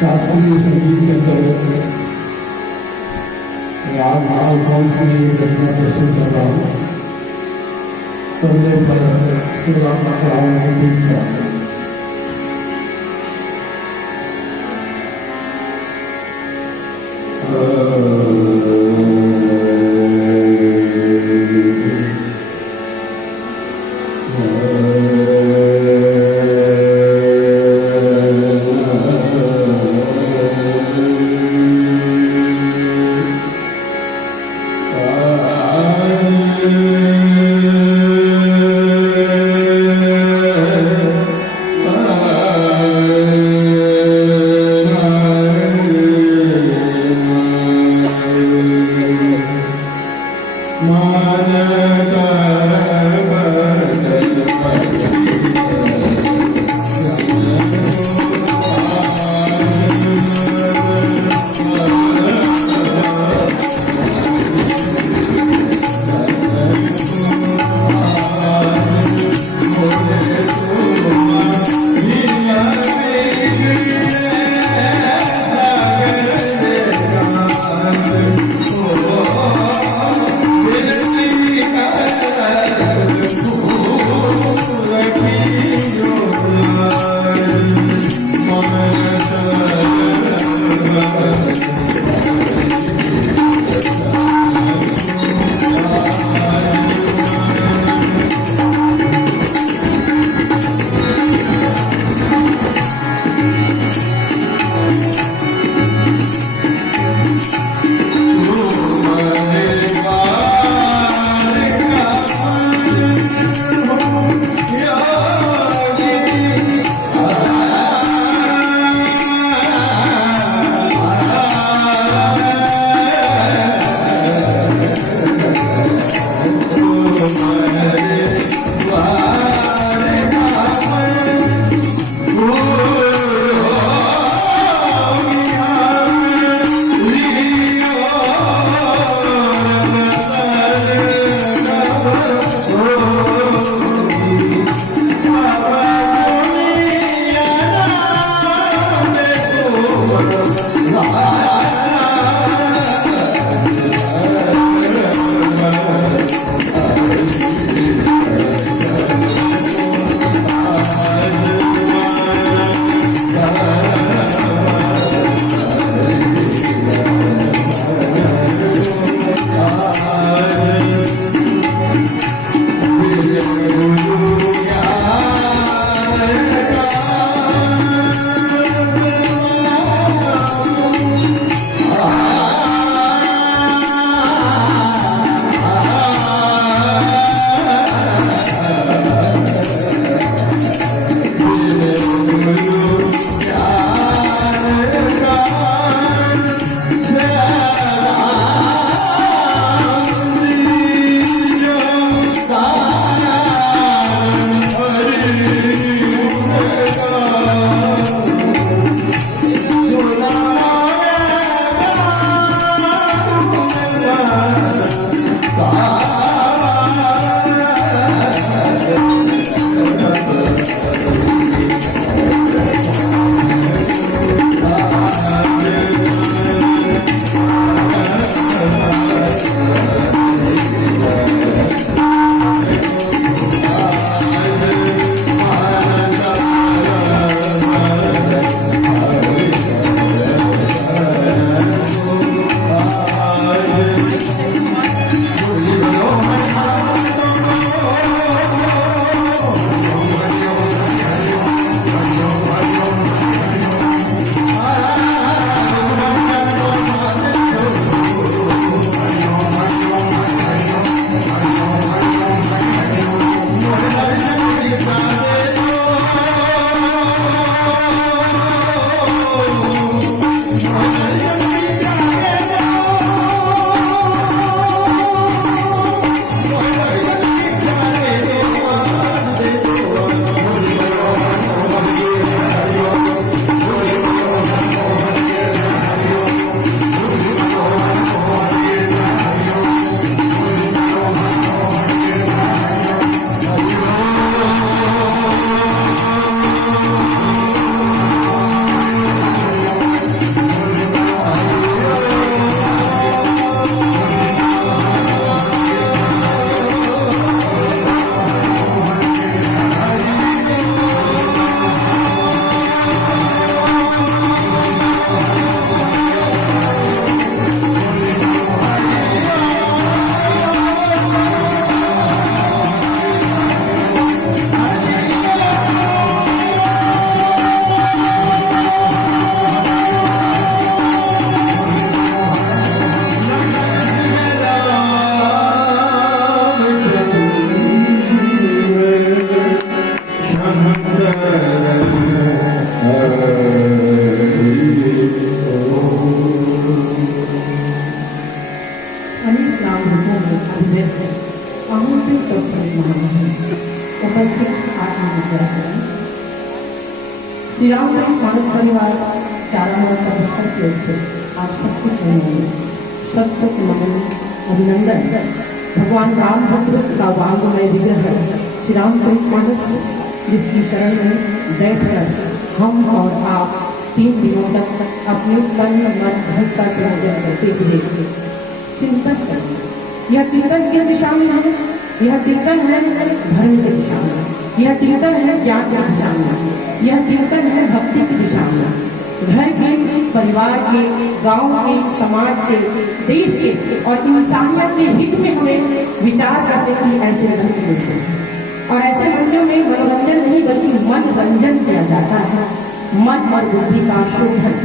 शास्त्रीय संगीत के अंतर्गत राग अल्फोंस में ये रचना प्रस्तुत कर रहा हूँ। तबले पर शुरुआत कर रहा हूँ दीक्षा। मान कर संस्कृत आत्मविद्या से श्री रामचरित मानस परिवार चारामोड़ का पुस्तक की ओर से आप सबको शत शत नमन अभिनंदन। भगवान रामभद्र का वांगमय विग्रह श्री रामचरित मानस जिसकी शरण में बैठकर हम और आप 3 दिनों तक अपने तन मन धन का संयोजन करते हुए चिंतन करें। यह चिंतन किस दिशा में है? यह चिंतन है धर्म की दिशा में, यह चिंतन है ज्ञान की दिशा में, यह चिंतन है भक्ति की दिशा में। घर के, परिवार के, गांव के, समाज के, देश के और इंसानियत के हित में हमें विचार करने की ऐसे मंच मिलते हैं। और ऐसे मंचों में मनोरंजन नहीं बल्कि मनोरंजन किया जाता है। मन और बुद्धि का शोधन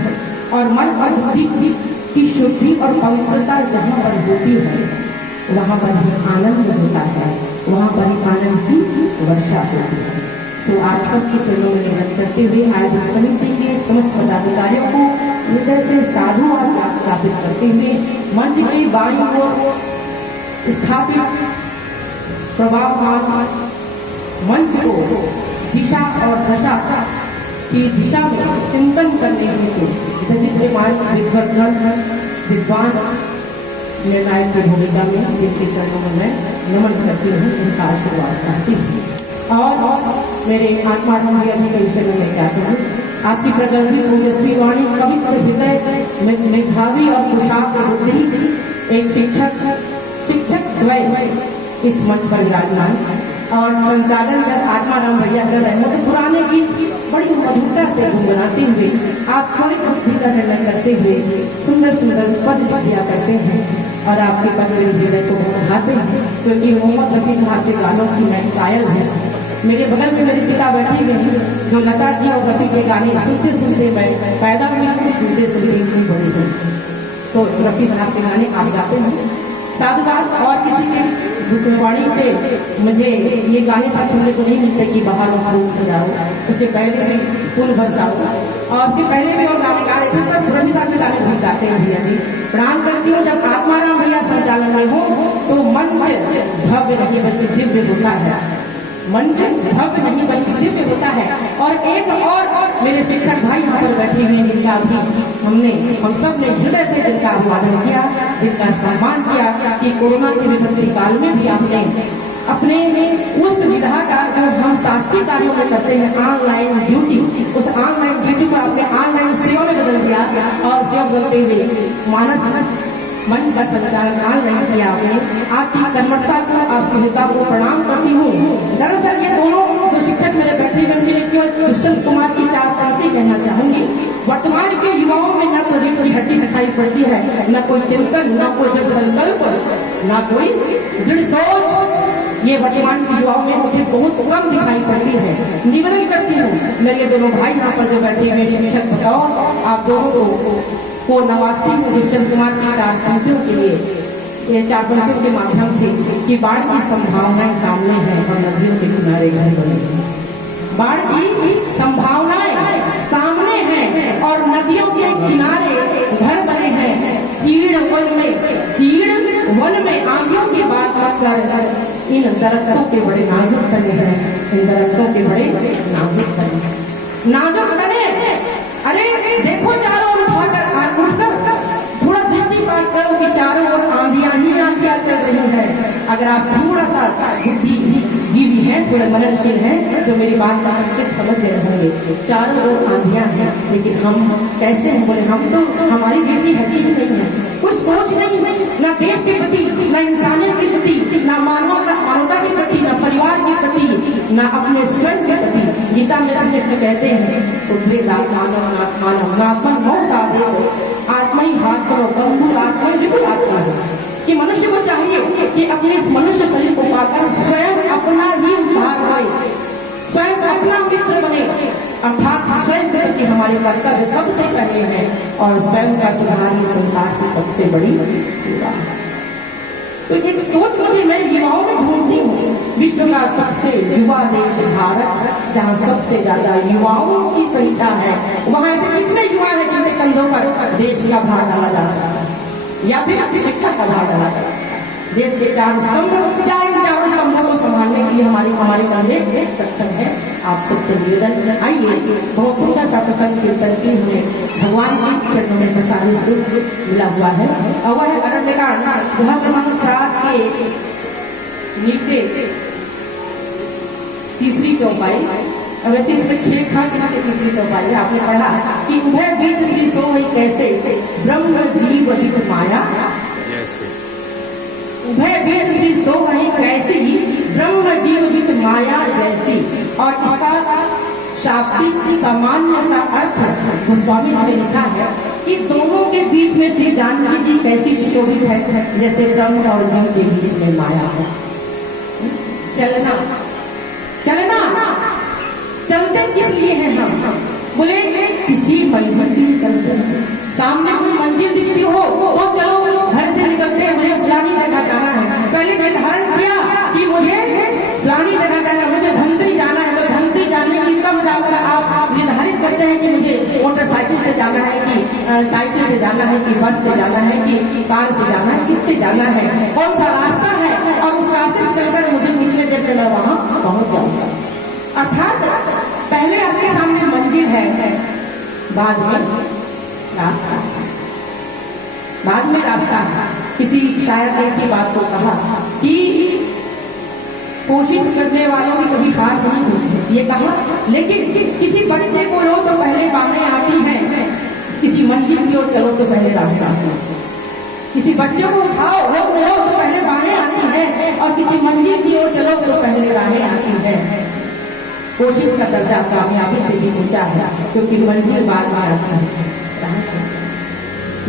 और मन और बुद्धि की शुद्धि और पवित्रता जहाँ पर होती है वहाँ पर ही आनंद होता है, वहाँ पर ही आनंद की वर्षा होती है। सो आप सबके चरणों में निवेदन करते हुए आयोजक समिति के समस्त पदाधिकारियों को हृदय से साधुवाद ज्ञापित करते हुए मंच की बाईं ओर स्थापित प्रभावमान मंच को दिशा और दशा की दिशा में चिंतन करने हेतु दिव्यमान विद्वान निर्णायक की भूमिका में जिनके चरणों में मैं नमन करती हूँ, उनका आशीर्वाद चाहती हूँ। और मेरे आत्मा के विषय में मैं क्या कहूँ, आपकी प्रगति ओजस्वी वाणी पवित्र हृदय मेधावी और कुशाग्र बुद्धि एक शिक्षक द्वय इस मंच पर विराजमान और संचालन कर आत्माराम भैया कर रहे हैं। पुराने गीत बड़ी मधुरता से गुनगुनाते हुए आप त्वरित बुद्धि का निर्णय करते हुए सुंदर सुंदर पद दिया करते हैं और आपके पद मेरे हृदय को बढ़ाते हैं, क्योंकि मोहम्मद रफी साहब के गानों की मैं कायल है। मेरे बगल में मेरे पिता बैठी हुए हैं जो लता जी और रफी के गाने सुनते सुनते मैं पैदा हुई हूँ, सुनते सुनते इतनी बड़ी हूँ। सो रफी साहब के गाने आप गाते हैं साधुवाद। और किसी के वाणी से मुझे ये गाने सब सुनने को नहीं मिलते कि बाहर फूल सजाओ, उसके पहले भी फूल बरसाओ और उसके पहले भी और गाने गा रहे थे। सब रफी साहब के गाने भी गाते हैं भैया जी। प्रणाम करती हूँ। जब आत्माराम भैया संचालन में हो तो मंच भव्य नहीं बल्कि दिव्य होता है, मंच भव्य नहीं बल्कि दिव्य होता है। और एक और मेरे शिक्षक भाई यहाँ पर बैठे हुए हैं जिनका भी हम सब ने हृदय से जिनका अभिवादन किया, जिनका सम्मान किया कि कोरोना के विपत्ति काल में भी आपने अपने उस विधा का जो हम शासकीय कार्यों में करते हैं ऑनलाइन ड्यूटी, उस ऑनलाइन ड्यूटी को आपने ऑनलाइन सेवा में बदल दिया और सेवा बदलते हुए मानस मंच का संचालन ऑनलाइन किया आपने। आपकी कर्मठता को, आपकी नेता को प्रणाम करती हूँ। दरअसल ये दोनों जो शिक्षक मेरे बैठे हुए उनके लिए केवल दुष्यंत कुमार की 4 पंक्ति कहना चाहूंगी। वर्तमान के युवाओं में न तो रीढ़ की हड्डी दिखाई पड़ती है, न कोई चिंतन, न कोई दृढ़ संकल्प, न कोई दृढ़ सोच। ये वर्तमान के युवाओं में मुझे बहुत कम दिखाई पड़ती है। निवेदन करती हूँ मेरे दोनों भाई यहाँ पर जो बैठे हुए शिक्षक बताओ, आप दोनों को नवाजती हूँ दुष्यंत कुमार की 4 पंक्तियों के लिए, ये 4 पंक्तियों के माध्यम से कि बाढ़ की संभावनाएं सामने हैं और नदियों के किनारे घर बने हैं। बाढ़ की संभावनाएं सामने हैं और नदियों के किनारे घर बने हैं। चीड़ वन में आंधियों की बात मत कर, इन दरख्तों के बड़े नाजुक तने हैं, इन दरख्तों के बड़े नाजुक तने, नाजुक तने। अरे देखो चारों ओर उठकर थोड़ा दृष्टिपात करो कि चारों ओर आंधियां ही आंधियां चल रही है। अगर आप थोड़ा सा बुद्धिजीवी हैं, थोड़े मननशील हैं, तो मेरी बात का संकेत समझ गए होंगे। चारों ओर आंधियां हैं, लेकिन हम कैसे हैं? बोले हम तो हमारी रीढ़ की हड्डी ही नहीं है, कुछ सोच नहीं, न देश के प्रति, न इंसानियत के प्रति, न मानवता के प्रति, न परिवार के प्रति, न अपने स्वयं के प्रति। गीता में श्री कृष्ण कहते हैं आत्मा ही हाथ करो बंधु आत्मा विपुल आत्मा है कि मनुष्य को चाहिए कि अपने इस मनुष्य शरीर को पाकर स्वयं अपना ही उद्धार करे, स्वयं अपना मित्र बने, अर्थात स्वयं के हमारे कर्तव्य सबसे पहले है और स्वयं का सुधार ही संसार की सबसे बड़ी सेवा है। तो एक सोच मुझे मैं युवाओं में ढूंढती हूँ। विश्व का सबसे युवा देश भारत, जहाँ सबसे ज्यादा युवाओं की संख्या है, वहाँ ऐसे कितने युवा है जिनके कंधों पर देश का भार डाला जा सकता है या फिर शिक्षा का भार डाला जा सकता है। देश के 4 स्तंभ, क्या इन 4 स्तंभों को संभालने के लिए हमारे मंदिर सक्षम है। आप सबसे निवेदन, आइए बहुत सुंदर सा प्रसंग कीर्तन की हमें भगवान के चरणों में प्रसादित मिला हुआ है, और वह है अरण्यकांड दोहा क्रमांक 7 के नीचे तीसरी चौपाई। अब वैसे इसमें 6 खंड के नीचे तीसरी चौपाई आपने पढ़ा कि उभय बीच श्री सोई कैसे ब्रह्म जीव बीच माया, उभय बीच श्री सोई कैसी ब्रह्म जीव बीच माया जैसी। और इसका शाब्दिक सामान्य सा अर्थ गोस्वामी जी ने लिखा है कि दोनों के बीच में श्री जानकी जी कैसी सुशोभित है, जैसे ब्रह्म और जीव के बीच में माया है। चलना चलना चलते किस लिए हैं हम? बोले किसी मंजिल चलते हैं। सामने कोई मंजिल दिखती हो तो चलो, घर से निकलते हैं, मुझे फलानी जगह जाना है। पहले निर्धारण किया कि मुझे फलानी जगह जाना है, मुझे धमतरी जाना है, तो धमतरी जाने की कब जाकर आप निर्धारित करते हैं कि मुझे मोटरसाइकिल से जाना है कि साइकिल से जाना है कि बस से जाना है कि कार से जाना है, किससे जाना है, कौन सा रास्ता है, और उस रास्ते से चलकर मुझे कितने देर में मैं वहां पहुंच जाऊंगा। अर्थात पहले आपके सामने मंजिल है, बाद में रास्ता है, बाद में रास्ता है। किसी शायर ने ऐसी बात को कहा कि कोशिश करने वालों की कभी हार नहीं होती, ये कहा, लेकिन किसी बच्चे को लो तो पहले बाहें आती हैं, किसी मंजिल की ओर चलो तो पहले राहें आती हैं। किसी बच्चे को उठाओ लो तो पहले बाहें आती हैं, और किसी मंजिल की ओर चलो तो पहले राहें आती हैं। कोशिश का दर्जा कामयाबी से भी ऊंचा है, क्योंकि मंजिल बाद में आता है,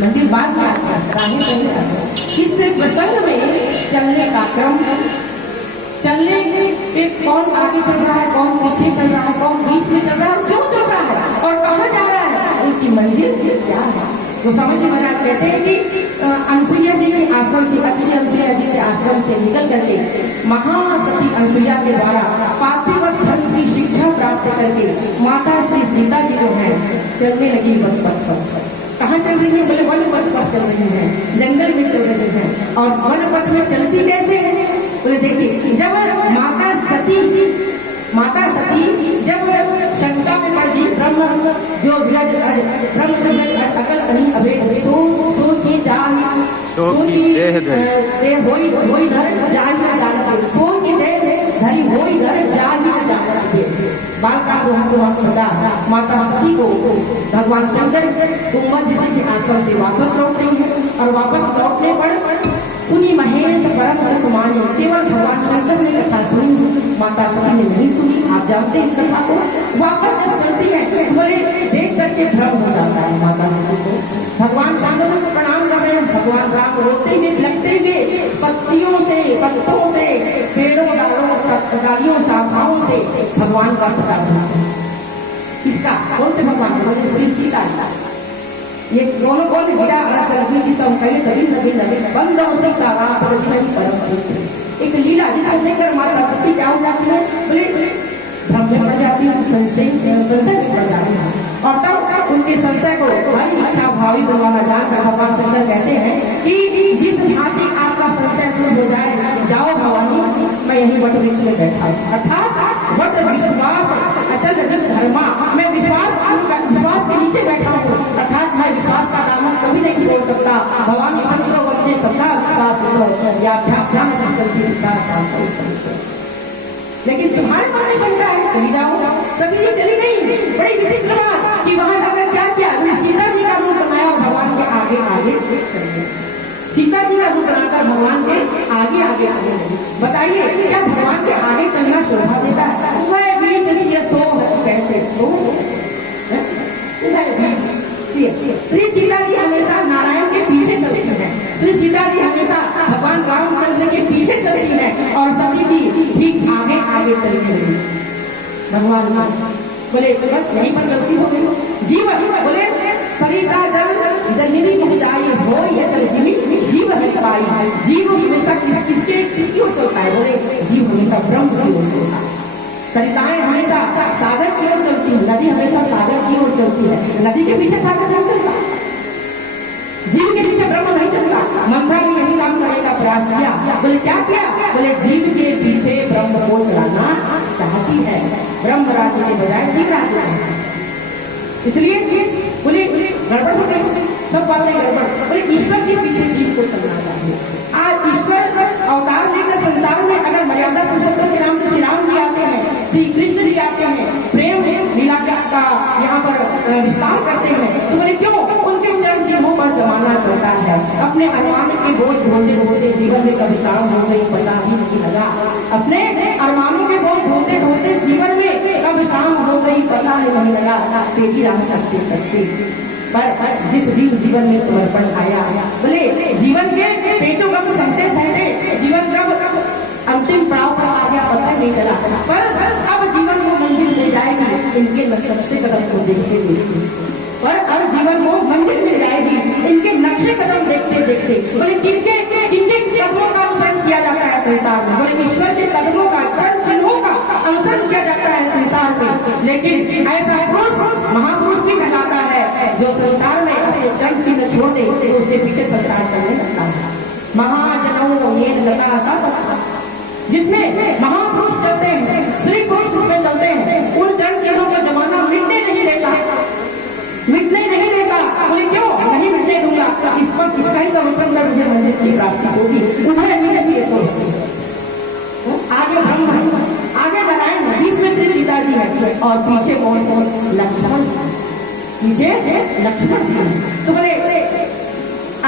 मंजिल बाद में आता है, राहें पहले आती है। इस प्रसंग में चलने का क्रम, चलने पे कौन आगे चल रहा है, कौन पीछे चल रहा है, कौन बीच में चल रहा है, क्यों चल रहा है और कहाँ जा रहा है, उनकी मंजिल क्या है। तो समझ में आप कहते हैं कि अनसुईया जी के आश्रम से, अति अनसुईया जी के आश्रम से निकल करके महासती अनसुईया के द्वारा पार्थिव धर्म की शिक्षा प्राप्त करके माता श्री सीता जी जो है चलने लगी वन पथ पर। कहाँ चल रही है? बोले वन पथ पर चल रही है, जंगल में चल रही है। और वन पथ में चलती कैसे है? बोले देखिए, जब माता सती जब शंका में पड़ गई, ब्रह्म जो अकल नहीं अबे सो की जाही सो की देह होई धर जाही न जानते, सो की देह धरी होई धर जाही न जानते। बालकांड 2:50 माता सती को भगवान शंकर कुंवर ऋषि के आश्रम से वापस लौट रही है, और वापस लौटने पर सुनी महेश परम सुख मानी, केवल भगवान शंकर ने कथा सुनी, माता सती ने नहीं सुनी। आप जानते इस कथा को। वापस जब चलती है बोले देख करके भ्रम हो जाता है माता सती को। भगवान शंकर को प्रणाम कर रहे हैं, भगवान राम रोते हुए लगते हुए पत्तियों से, पत्तों से, पेड़ों डालियों शाखाओं से भगवान का पता करते हैं। किसका? कौन से भगवान? बोले श्री सीता। ये दोनों कौन गिरा चलती जिसका कभी कभी नबी नबी बंद हो सकता राम परम। एक लीला जिसको देखकर माता सती क्या हो जाती है? बोले भ्रम में पड़ जाती है, संशय में पड़ जाती है। और तब उनके संशय को हर इच्छा भावी बनवाना जानकर भगवान शंकर कहते हैं कि जिस भांति आपका संशय दूर हो जाए, जाओ भवानी, मैं यही वट वृक्ष में बैठा हूँ। अर्थात वट विश्वास अचल धर्मा, मैं विश्वास के नीचे बैठा हूँ, अर्थात मैं विश्वास का दामन कभी नहीं छोड़ सकता। भगवान शंकर वंदे सदा विश्वास हो या ध्यान चलती सिद्धार्थ। लेकिन तुम्हारे मन में शंका है, चली जाओ। सती जी चली गई, बड़ी विचित्र बात कि वहां जाकर क्या किया? सीता जी का रूप बनाया और भगवान के आगे आगे चल गए। सीता जी का रूप बनाकर भगवान के आगे आगे आगे। बताइए क्या भगवान के आगे चलना शोभा देता है? वह बीच सो कैसे सो श्री सीता जी हमेशा नारायण के पीछे चलती है, श्री सीता जी हमेशा भगवान रामचंद्र के पीछे चलती है, और सती जी ठीक आगे आगे चलती है। भगवान बोले बस यहीं पर गलती हो गई। जीव बोले सरिता जल निधि मुझाई हो या चल जीव ही पाई। जीव हमेशा किसकी ओर चलता है? बोले जीव हमेशा ब्रह्म की ओर चलता है। सरिताएं हमेशा सागर की ओर चलती है, नदी हमेशा सागर की ओर चलती है। नदी के पीछे सागर नहीं चलता, जीव के पीछे ब्रह्म नहीं चलता। मंत्रा में यही काम करने का प्रयास किया। बोले क्या किया? बोले जीव के पीछे ब्रह्म को चलाना चाहती है, ब्रह्म राज्य के बजाय जीव राज्य है। इसलिए बोले गड़बड़ हो गई, सब बातें गड़बड़। बोले ईश्वर के पीछे जीव को चलना चाहिए। आज ईश्वर अवतार लेकर संसार में अगर मर्यादा पुरुषोत्तम के नाम से श्री राम जी आते हैं, श्री कृष्ण जी आते हैं, प्रेम लीला का यहाँ पर विस्तार करते हैं, तो बोले क्यों? उनके चरण चिन्हों पर जमाना चलता है। अपने अरमान के बोझ ढोते ढोते जीवन में कभी शाम हो गई पता ही नहीं लगा। अपने अरमानों के बोझ ढोते ढोते जीवन में कब शाम हो गई पता ही नहीं लगा। तेरी राह करते करते पर जिस दिन जीवन में समर्पण आया, बोले जीवन के पेचों कब सहते सहते जीवन कब अंतिम पड़ाव पर आ गया पता नहीं चला। पर अब जीवन को मंजिल मिल जाएगी इनके नक्शे कदम को देखते देखते। पर अब जीवन को मंजिल मिल जाएगी इनके नक्शे कदम देखते देखते। बोले किनके किनके कदमों का अनुसरण किया जाता है संसार में? बोले ईश्वर के कदमों का, कर्म चिन्हों का अनुसरण किया जाता है संसार में। लेकिन ऐसा पुरुष महापुरुष भी कहलाता है जो संसार में अपने चरण चिन्ह छोड़ दे तो उसके पीछे संसार चलने लगता है। महाजनों ये लता सा जिसमें महापुरुष चलते हैं, श्री पुरुष जिसमें चलते हैं, उन चरण चिन्हों का जमाना मिटने नहीं देता, मिटने नहीं देता। बोले क्यों नहीं मिटने दूंगा? इस पर इसका ही तो मतलब मुझे मंदिर की प्राप्ति होगी। उधर नीचे से ये सोचते आगे ब्रह्म है, आगे नारायण है, बीच में श्री सीता जी है और पीछे कौन कौन? लक्ष्मण, पीछे लक्ष्मण जी। तो बोले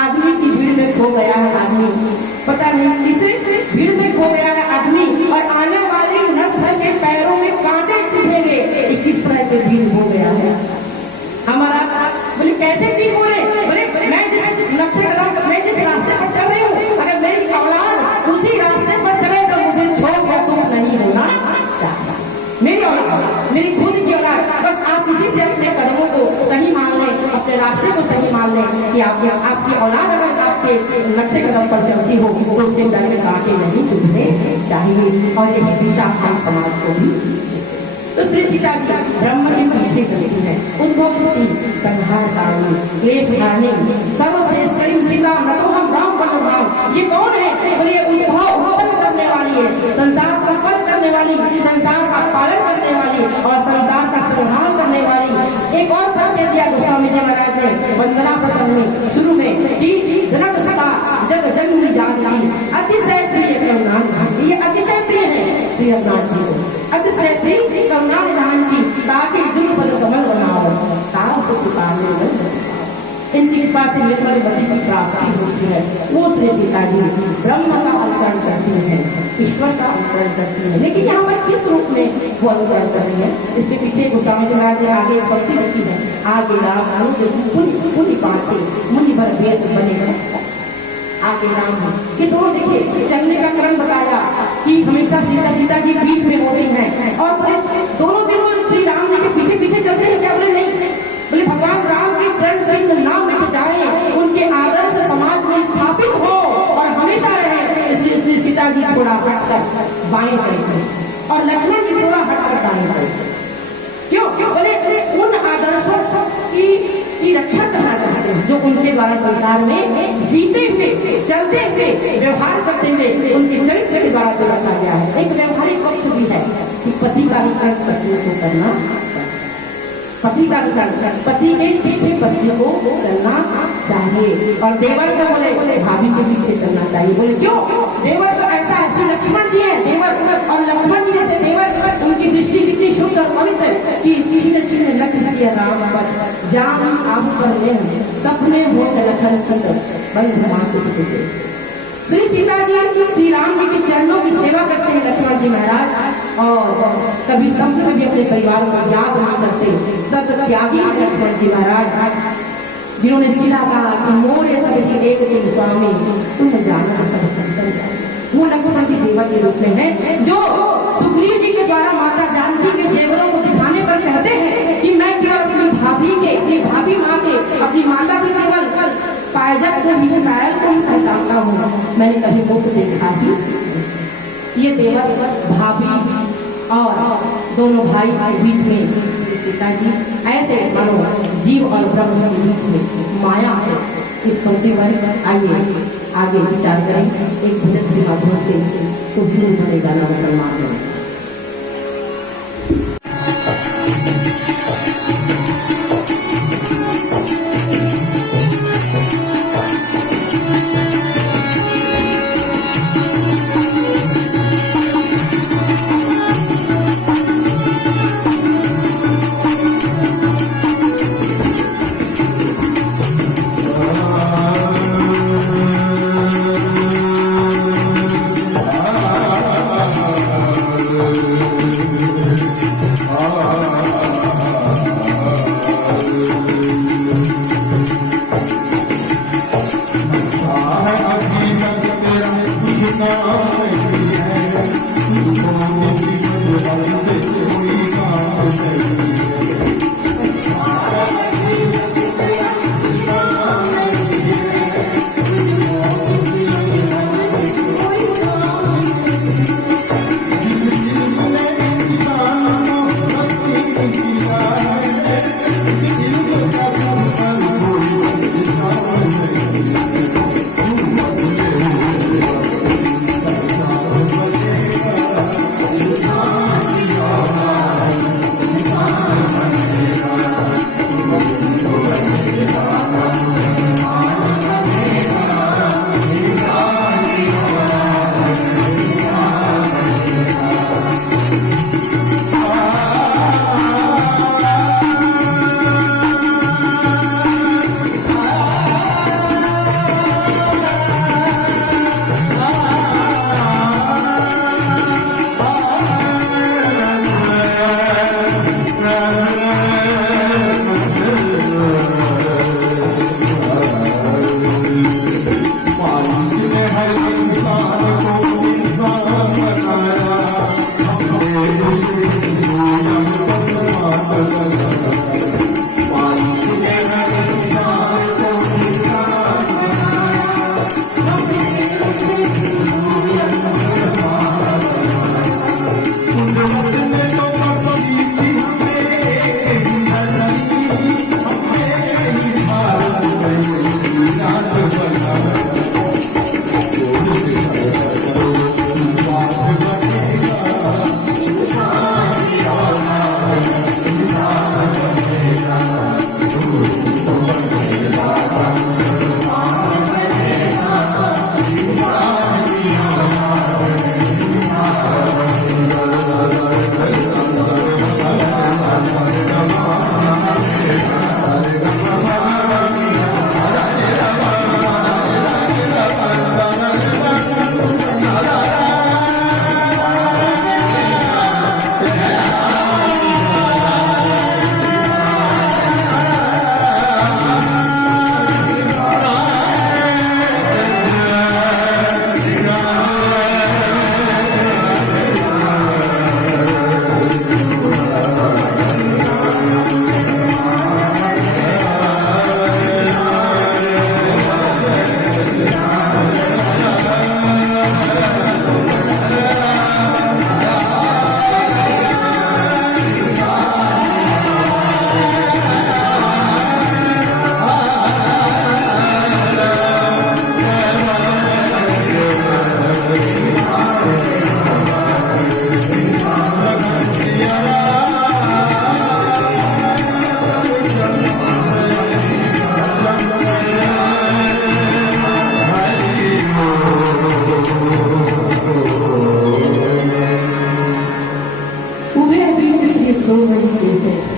आदमी की भीड़ में खो गया है आदमी, पता नहीं किसे भीड़ में खो गया है आदमी, और आने वाली नस्ल के पैरों में कांटे चुभेंगे। किस तरह के बीज हो गया है हमारा? बोले कैसे बीज हो रहे? बोले मैं जिस नक्शे कदम, मैं जिस रास्ते पर चल रही हूँ, अगर मेरी औलाद उसी रास्ते पर चले तो मुझे छोड़ तुम नहीं होना चाहिए। मेरी औलाद, मेरी खुद की औलाद, बस आप इसी से अपने कदमों को सही मान लें, अपने रास्ते को सही मान लें कि आपकी औलाद अगर आपके नक्शे कदम पर चलती हो तो उसके घर में कांटे नहीं चुभने चाहिए। और यही दिशा हम समाज को भी। तो श्री सीता जी ब्रह्म के पीछे चलती है। उद्भव स्थिति संहार कारणी क्लेश हारणी सर्वश्रेष्ठ करीम सीता न तो हम राम बनो राम। ये कौन है? बोले उद्भव उत्पन्न करने वाली है, संसार को उत्पन्न करने वाली, संसार का पालन करने वाली और संसार का संहार करने वाली। एक और पद कह दिया गोस्वामी जी महाराज ने वंदना प्रसंग में शुरू में कि जनक सदा जग जननी जानकी अतिशय प्रिय करुणा। ये अतिशय प्रिय है श्री रघुनाथ जी को, अतिशय प्रिय करुणा निधान की ताकि जुग पद कमल बनाओ तारा से पुकारने इनकी कृपा से निर्मल गति की प्राप्ति होती है। वो श्री सीता जी ब्रह्म का अनुकरण करती है, ईश्वर का अनुकरण करती है। लेकिन यहाँ पर किस रूप में वो अनुकरण कर रही है? इसके पीछे गोस्वामी जी महाराज ने आगे पंक्ति लिखी है, आगे राम पुनि पाछे मुनि भर वेश बने। आगे राम है कि दोनों देखिए चलने का क्रम बताया कि हमेशा सीता जी बीच में होती हैं और दोनों दिनों श्री राम जी के पीछे पीछे चलते हैं। क्या बोले? नहीं, बोले भगवान राम के चरण चिन्ह ना मिट जाए, उनके आदर्श समाज में स्थापित हो और हमेशा रहे। इसलिए श्री सीता जी थोड़ा हटकर बाएं चलते और लक्ष्मण जी थोड़ा हटकर दाएं चलते। क्यों? बोले उन आदर्शों की रक्षा करना चाहते हैं जो उनके द्वारा संसार में जीते हुए, चलते हुए, व्यवहार करते हुए उनके चरित्र के द्वारा जो रखा गया है। एक व्यवहारिक पक्ष भी है कि पति का अनुसरण पत्नी को करना, पति का अनुसरण पति के पीछे पत्नी को चलना चाहिए। और देवर को बोले भाभी के पीछे चलना चाहिए। बोले क्यों? देवर तो ऐसा है, श्री लक्ष्मण जी है देवर, और लक्ष्मण जी जैसे देवर उनकी दृष्टि जितनी शुद्ध और पवित्र कि छीन छीन लख सिया राम पर जान आप पर ले सपने हो लखन बंध माते। श्री सीता जी श्री राम जी के चरणों की सेवा करते हैं लक्ष्मण जी महाराज, और कभी संपूर्ण भी अपने परिवार को याद नहीं करते। सब त्यागी लक्ष्मण जी महाराज जिन्होंने सीधा कहा कि मोरे सभी एक तुम स्वामी तुम जानना। वो लक्ष्मण जी देवर के रूप में है जो सुग्रीव जी के द्वारा माता जानकी के देवरों को दिखाने पर कहते हैं कि मैं केवल अपनी भाभी माँ के अपनी माता की केवल पायजब को ही पायल को ही पहचानता हूँ, मैंने कभी मुख देखा ही। ये देवर भाभी और दोनों भाई के बीच में सीता जी ऐसे मानो जीव और ब्रह्म के बीच में माया है। इस पंक्ति पर आइए आगे विचार करें एक भजन के माध्यम से। तो गुरु बनेगा ना मुसलमान में।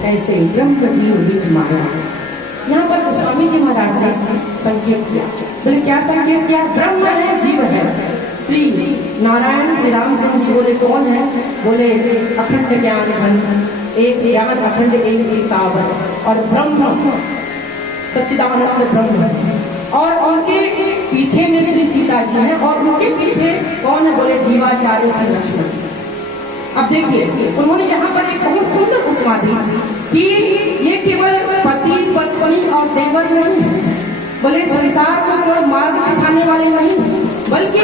ऐसे ब्रह्म जीव बीच माया। यहाँ पर स्वामी जी महाराज ने संकेत किया। बोले क्या संकेत किया? ब्रह्म है, जीव है। श्री नारायण श्री रामचंद्र जी बोले कौन है? बोले अखंड ज्ञान घन, एक ज्ञान अखंड एक सीतावन, और ब्रह्म सच्चिदानंद ब्रह्म है। और उनके पीछे में श्री सीता जी है, और उनके पीछे कौन है? बोले जीवाचार्य श्री लक्ष्मण। अब देखिए उन्होंने यहाँ पर एक बहुत सुंदर उपमा दी कि ये केवल पति पत्नी और देवर नहीं है, बोले संसार को केवल मार्ग दिखाने वाले नहीं, बल्कि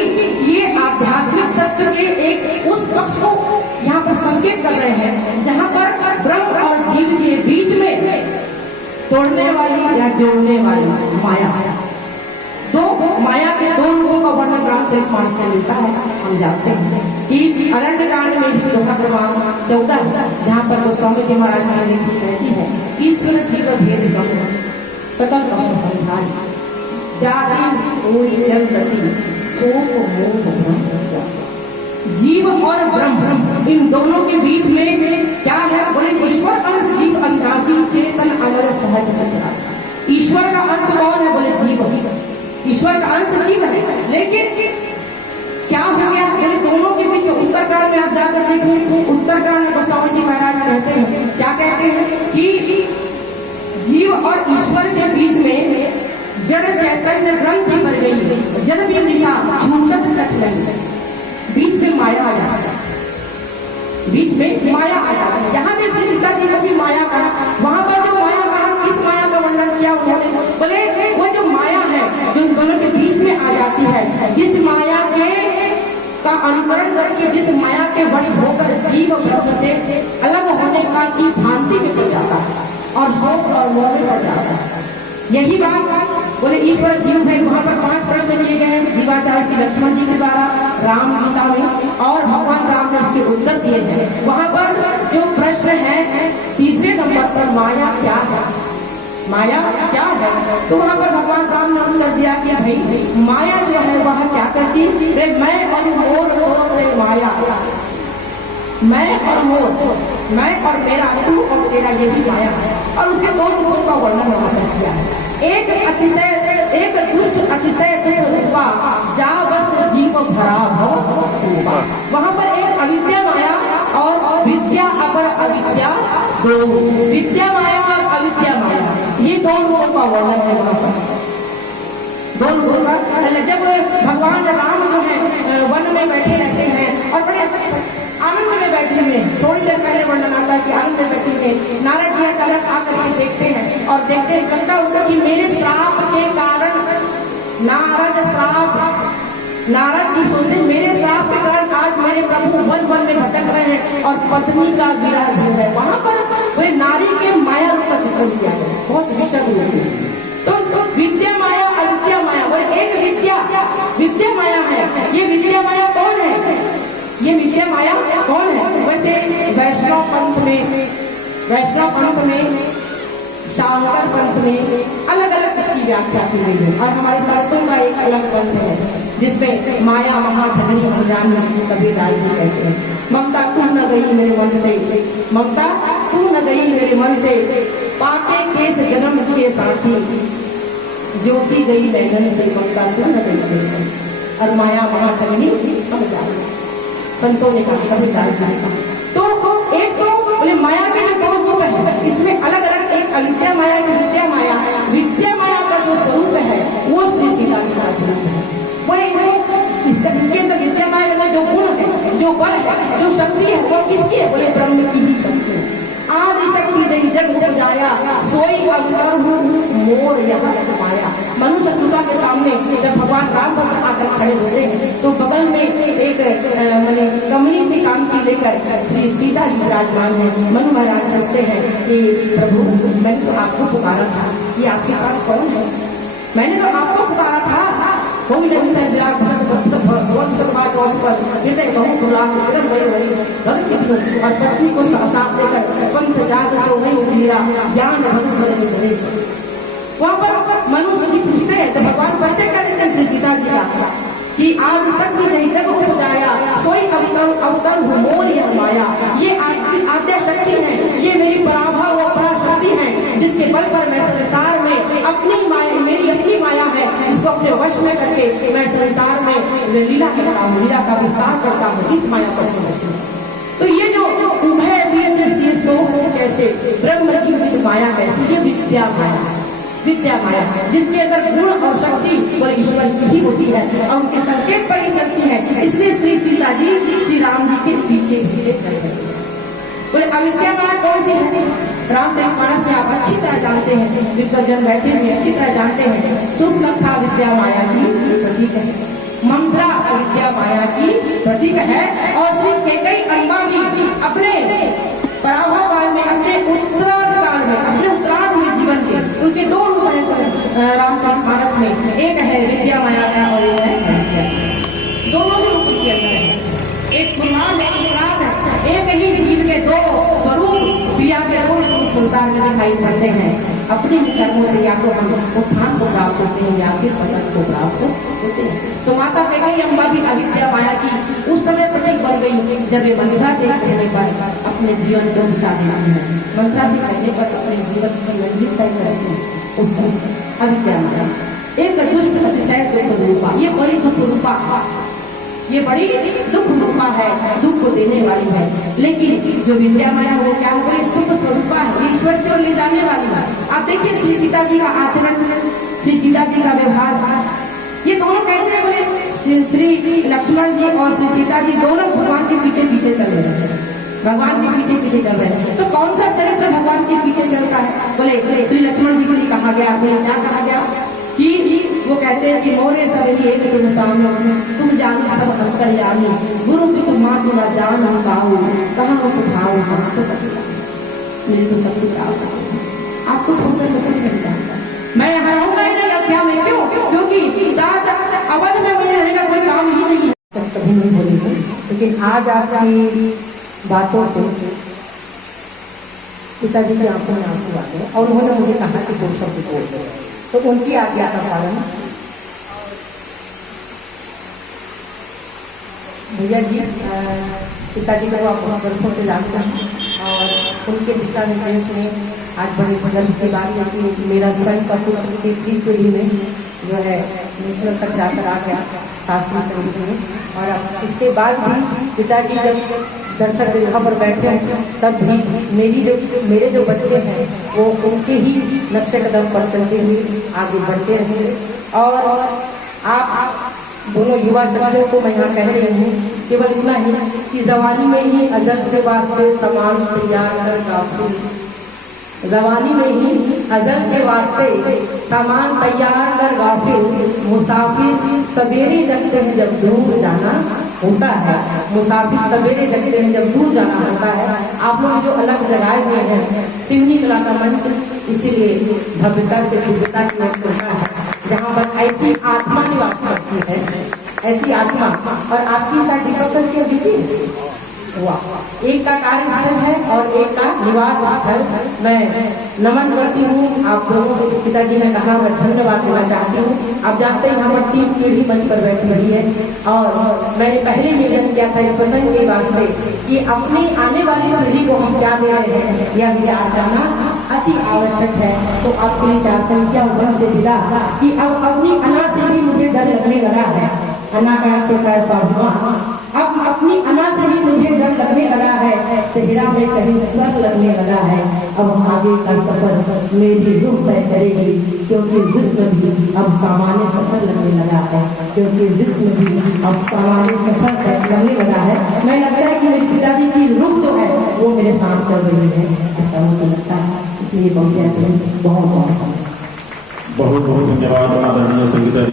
ये आध्यात्मिक तत्व के एक उस पक्ष को यहाँ पर संकेत कर रहे हैं जहाँ पर ब्रह्म और जीव के बीच में तोड़ने वाली या जोड़ने वाली माया। दो माया के दो रूपों का वर्णन रामचरितमानस में मिलता है। हम जानते हैं कि अरण्यकांड में भी दोहा क्रमांक 14 जहाँ पर गोस्वामी जी महाराज ने लिखी रहती है, ईश्वर जीव भेद गम सकल ब्रह्म संधान जाति कोई जल रति शोक मोह ब्रह्म। जीव और ब्रह्म इन दोनों के बीच में क्या है? बोले ईश्वर अंश जीव अंतरासी चेतन अमर सहज सत्यासी। ईश्वर का अंश कौन है? बोले जीव। ईश्वर का अंश जीव है, लेकिन क्या हो गया? बोले दोनों के बीच उत्तरकांड में आप जाकर देखें, उत्तरकांड में गोस्वामी जी महाराज कहते हैं, क्या कहते हैं कि जीव और ईश्वर के बीच में जड़ चैतन्य ग्रंथि भर गई, जड़ भी दिशा छूटत कट लगी। बीच में माया आ जाता है, बीच में माया आ जाता है। जहां भी श्री सीता जी को भी माया का, वहां पर जो माया का, किस माया का वर्णन किया उन्होंने? बोले वो जो माया है जो इन दोनों के बीच में आ जाती है, जिस माया के का अनुकरण करके, जिस माया के वश होकर जीव ब्रह्म से अलग होने का की भ्रांति में पड़ जाता है और शोक और मोह में पड़ जाता है। यही बात बोले ईश्वर जीव है। वहां पर 5 प्रश्न दिए गए हैं जीवाचार्य श्री लक्ष्मण जी के द्वारा राम गीता में, और भगवान राम ने उसके उत्तर दिए हैं। वहां पर जो प्रश्न है तीसरे नंबर पर, माया क्या है? माया क्या है? तो वहां पर भगवान राम ने उत्तर दिया कि भाई माया जो है वह क्या करती है? मैं और मोर से माया, मैं और मोर, मैं और मेरा, तू और तेरा, ये भी माया है। और उसके 2 रूपों का वर्णन वहां पर किया है। एक अतिशय, एक दुष्ट अतिशय रूपा जा बस जीव भरा भव। वहां पर एक अविद्या माया और विद्या अपर अविद्या, दो विद्या माया और अविद्या माया, ये 2 रूपों का वर्णन है वहां पर। 2 रूपों का। जब भगवान राम जो है वन में बैठे रहते हैं और बड़े आनंद में बैठे हुए, थोड़ी देर पहले वर्णन आता है कि आनंद में बैठे हुए नारद जी अचानक आकर के देखते हैं और देखते हैं लगता होगा कि मेरे श्राप के कारण नारद जी सोचते मेरे श्राप के कारण आज मेरे प्रभु वन वन में भटक रहे हैं और पत्नी का विरह है। वहां पर वे नारी के माया रूप का चित्रण किया है, बहुत विषय। तो विद्या माया अविद्या माया, और एक विद्या माया है। ये विद्या माया कौन है? ये विद्या माया कौन है? वैसे वैष्णव पंथ में शांकर पंथ में अलग अलग इसकी व्याख्या की गई है, और हमारे संतों का एक अलग पंथ है जिसमें माया महाठगनी हम जान कबीर राय जी कहते हैं। ममता तू न गई मेरे मन से, ममता तू न गई मेरे मन से, पाके केस जन्म के साथी, ज्योति गई नैनन से, ममता तू न गई और माया महाठगनी हम जान। संतों ने कहा कबीर राय जी का। तो एक तो बोले माया के जो 2 रूप है, इसमें अलग अलग, एक अविद्या माया की विद्या माया, विद्या माया का जो स्वरूप है वो श्री सीता जी का स्वरूप है। बोले इसके अंदर विद्या माया का जो गुण है, जो बल है, जो शक्ति है, वो किसकी है? बोले ब्रह्म की ही शक्ति है। आदि शक्ति देही जग उपजाया, सोई अवतार मोर यहाँ माया। मनुष्य शत्रुता के सामने जब भगवान राम भक्त आकर खड़े होते हैं तो बगल में एक कमली सी कांति लेकर श्री सीता जी विराजमान है। मनु महाराज पूछते हैं कि प्रभु मैंने तो आपको पुकारा था, ये आपके साथ कौन है? मैंने तो आपको पुकारा था, और पत्नी को साथ देकर पंथ जाग सो नहीं ज्ञान वहां पर मनुष्य जी पूछते हैं तो भगवान परिचय करेंगे श्री सीता जी का कि आदि शक्ति नहीं जग उपजाया, सोई अवतर मोर यह माया। ये आद्य शक्ति है, ये मेरी पराभव व पराशक्ति है, जिसके बल पर मैं संसार में अपनी माया, मेरी अपनी माया है, इसको अपने वश में करके मैं संसार में लीला करता हूँ, लीला का विस्तार करता हूँ, इस माया पर। तो ये जो उभय कैसे ब्रह्म की माया है, ये विद्या माया है। विद्या माया है जिसके अंदर गुण और शक्ति और ईश्वर की ही होती है और उनके संकेत पर ही चलती है। इसलिए श्री सीता जी श्री राम जी के पीछे पीछे चल रहे हैं। बोले अविद्या माया कौन सी है? रामचरितमानस में आप अच्छी तरह जानते हैं, विद्वजन बैठे हुए अच्छी तरह जानते हैं। शुभ कथा विद्या माया की प्रतीक है, मंत्रा अविद्या माया की प्रतीक है। और श्री कैकेयी अम्बा भी अपने पराभव काल में, अपने उत्तरायण काल में, अपने उत्तरायण में जीवन के उनके संसार में दिखाई पड़ते हैं, अपने कर्मों से या तो हम उत्थान को प्राप्त होते हैं या फिर पतन को प्राप्त होते हैं। तो माता कैकेयी अम्बा भी अविद्या माया की उस समय प्रतीक बन गई जब ये मंत्रा टेक करने पर अपने जीवन को दिशा देती है, मंत्रा भी करने पर अपने जीवन की मंजिल तय करती है। उस समय अविद्या माया एक दुष्ट अतिशय दुख रूपा, ये बड़ी दुख रूपा, ये बड़ी दुख रूपा है, दुख को देने वाली है। लेकिन जो विद्या माया वो क्या हो गई, सुख स्वरूपा है, ईश्वर की ओर ले जाने वाली है। आप देखिए श्री सीता जी का आचरण, श्री सीता जी का व्यवहार, ये दोनों कैसे है बोले, श्री लक्ष्मण जी और श्री सीता जी दोनों भगवान के पीछे पीछे चल रहे हैं, भगवान के पीछे पीछे चल रहे हैं। तो कौन सा चरित्र भगवान के पीछे चलता है, बोले श्री लक्ष्मण जी के लिए कहा गया, बोले क्या कहा गया कि वो कहते हैं कि मोरे सवेरी एक तुम सामने, तुम जानो सब अंतर्यामी, गुरु की तुम माँ तुम जान हम पाओ, कहाँ हो सुभाव हम तो मेरे तो सब कुछ आपको छोड़कर तो कुछ नहीं जानता, मैं यहाँ रहूंगा ही नहीं अयोध्या में। क्यों? क्योंकि अवध में मेरे रहने का कोई काम ही नहीं है। कभी नहीं बोलेंगे, लेकिन आज आपकी बातों से पिताजी की आंखों में आंसू आते हैं और उन्होंने मुझे कहा कि दो शब्द बोल दो, तो उनकी आज्ञा का पालन भैया जी, पिताजी को आप बहुत वर्षों से जानते हैं और उनके दिशा निर्देश में आज बड़ी गर्व की बात है कि मेरा स्वयं का पुत्र तीसरी पीढ़ी में जो है नेशनल तक जाकर आ गया शास्त्रीय संगीत में। और अब इसके बाद भी पिताजी जब दर्शक जगह पर बैठे तब भी मेरे जो बच्चे हैं वो उनके ही नक्शे कदम पर चलते हुए आगे बढ़ते रहेंगे। और आप दोनों युवा शब्दों को मैं यहाँ कह रही हूँ केवल इतना ही कि जवानी में ही अजल के वास्ते सामान तैयार कर काफी, जवानी में ही अजल के वास्ते सामान तैयार कर गाफिल, मुसाफिर सवेरे जगते हैं जब दूर जाना होता है, मुसाफिर सवेरे जगते हैं जब दूर जाना होता है। आप लोग जो अलग जगाए हुए हैं सिवनी कला का मंच, इसीलिए भव्यता से दिव्यता की ओर होता है, जहाँ पर ऐसी आत्मा निवास करती है, ऐसी आत्मा। और आपकी साथ दीपक की बीती वाह, एक का कार्यस्थल है और एक का निवास स्थल। मैं नमन करती हूँ आप दोनों को, पिताजी ने कहा मैं धन्यवाद देना चाहती हूँ। आप जानते हैं यहाँ पर 3 पीढ़ी मंच पर बैठी हुई है और मैंने पहले निवेदन किया था इस प्रसंग के वास्ते कि अपनी आने वाली पीढ़ी को हम क्या दे रहे हैं यह विचार करना अति आवश्यक है। तो आपके लिए चाहते हैं क्या उधर से विदा कि अब अपनी अना से भी मुझे डर लगने लगा है, अना का होता है स्वाभिमान, अब अपनी अना से भी मुझे डर लगने लगा है, सेहरा में कहीं सर लगने लगा है। अब आगे का सफर मेरी रूह तय करेगी, क्योंकि जिस्म भी अब सामान्य सफर लगने लगा है, क्योंकि जिस्म भी अब सामान्य सफर तय करने लगा है। मैं लगता है कि मेरे पिताजी की रूह जो है वो मेरे साथ चल रही है, ऐसा मुझे लगता है। इसलिए बहुत बहुत बहुत धन्यवाद आदरणीय संगीता।